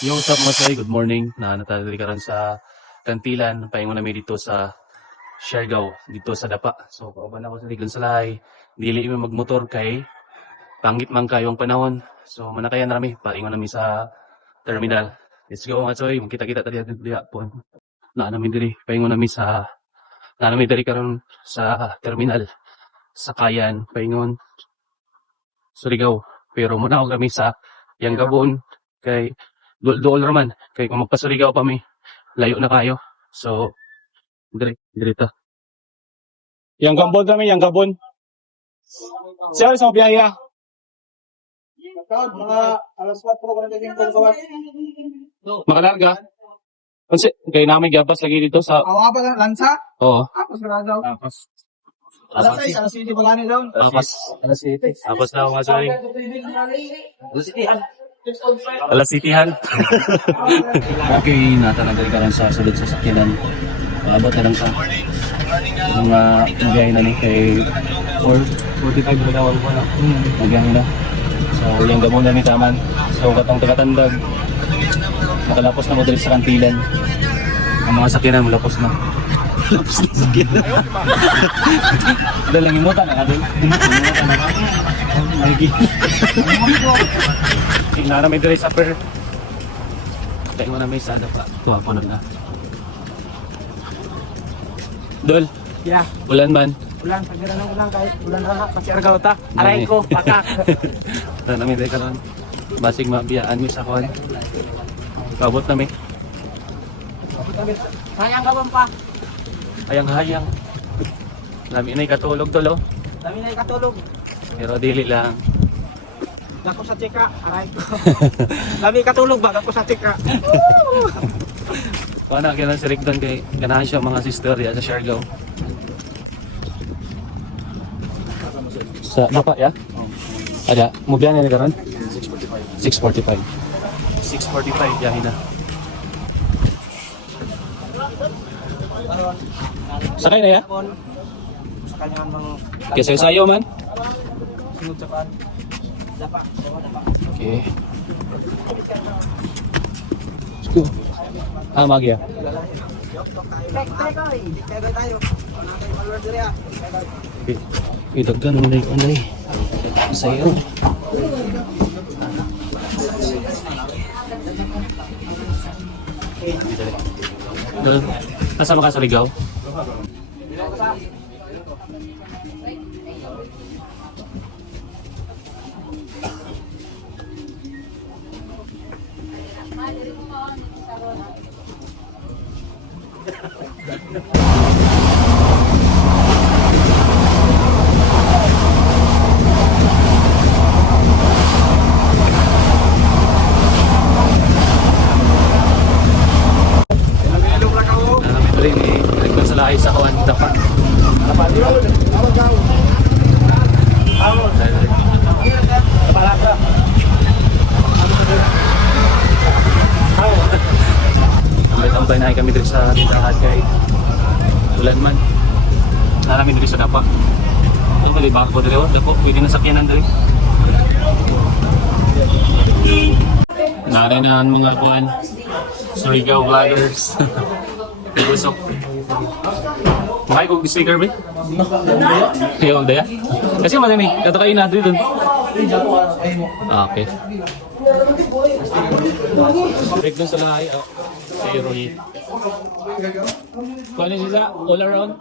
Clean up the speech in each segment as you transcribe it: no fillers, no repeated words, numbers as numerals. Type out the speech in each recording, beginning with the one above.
Yung sa mga say, good morning. Natali ka rin sa Kantilan. Paingon namin dito sa Siargao, dito sa Dapa. So, kauban ako sa Ligon sa Lahay. Dili mo magmotor kay pangit man kayong panahon. So, manakayan na kami. Paingon namin sa terminal. Let's go mga choy. Magkita-kita tayo diya po. Namin diri. Paingon namin sa namin diri karon sa terminal. Sakayan, paingon. Surigao. Pero muna ako kami sa Yanggabon kay dool raman kay kung magpasurigaw pa mi layo na kayo. So dito. Yang gabon kami, yang gabon. Siya sa biyaya. Mga alas 4 ko na din kung gawas. Makalarga. Kasi kay namin gabas lagi dito sa Awa ba lansa? oo. Tapos sarado. Tapos Alas 6, alas 7 ba gani daw? tapos na mga sorry. Alas Cityhan. Okay, natanagay ka lang sa sulod sa sakyanan. Paabot na lang sa mga magayin na ni kay 45 na daw ako na. Magayin na. So, yung gamon na ni Taman. So, katong taga-tandag. Nakalapos na mo dito sa Kantilan. Ang mga sakyanan, malapos na. Lapos na sakyanan. Dahil lang imutan na natin. Imutan na natin. Tingnan namin dito sa per. Tayo na may sada pa. Tuwa po na. Dol, Yeah. ulan man. Ulan, pagdira ng ulan kahit ulan rama pasiargaw ta. Aray ko, pakak. Tingnan namin dito karon. Basig mabiyaan mi sa kuan. Kabot na mi. Sayang ka pa. Hayang-hayang. Lami na ikatulog tolo. Dami na ikatulog. Pero dili lang. Dako sa chika, aray ko. Dami ikatulog ba dako sa chika. Kuha na kaya si Rick doon kay ganahan siya mga sister ya sa Siargao. Sa Dapa ya? Ada, mo biyan na karon? 6:45. 6:45 yahin na. Sakay na ya? Sa kanya mga Kasi sayo man. sunod sa pan. Dapa. Okay. Let's go. Magya. Tek tayo. Ano tayo followers diri ah. Okay. Idaggan mo na yung anay. Sayo. Doon. Nasama ka sa Ligaw? Ito rin eh. Balik sa lahi sa kawan. Dapa. Tambay na kami dito sa tindahan kay ulan man. Namin dito sa Dapa. Ito bali bako dito. Dako pwede na sakyanan dito. Nari na ang mga kuan. Surigao vloggers. Busok. Makay kong speaker ba? Ayaw daya? Kasi madami. Kato kayo na dito. Okay. Break dun sa lahay. Kay Rohit. Kung ano sila? All around?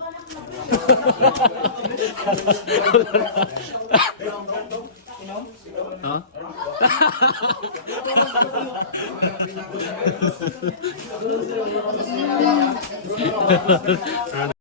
Huh?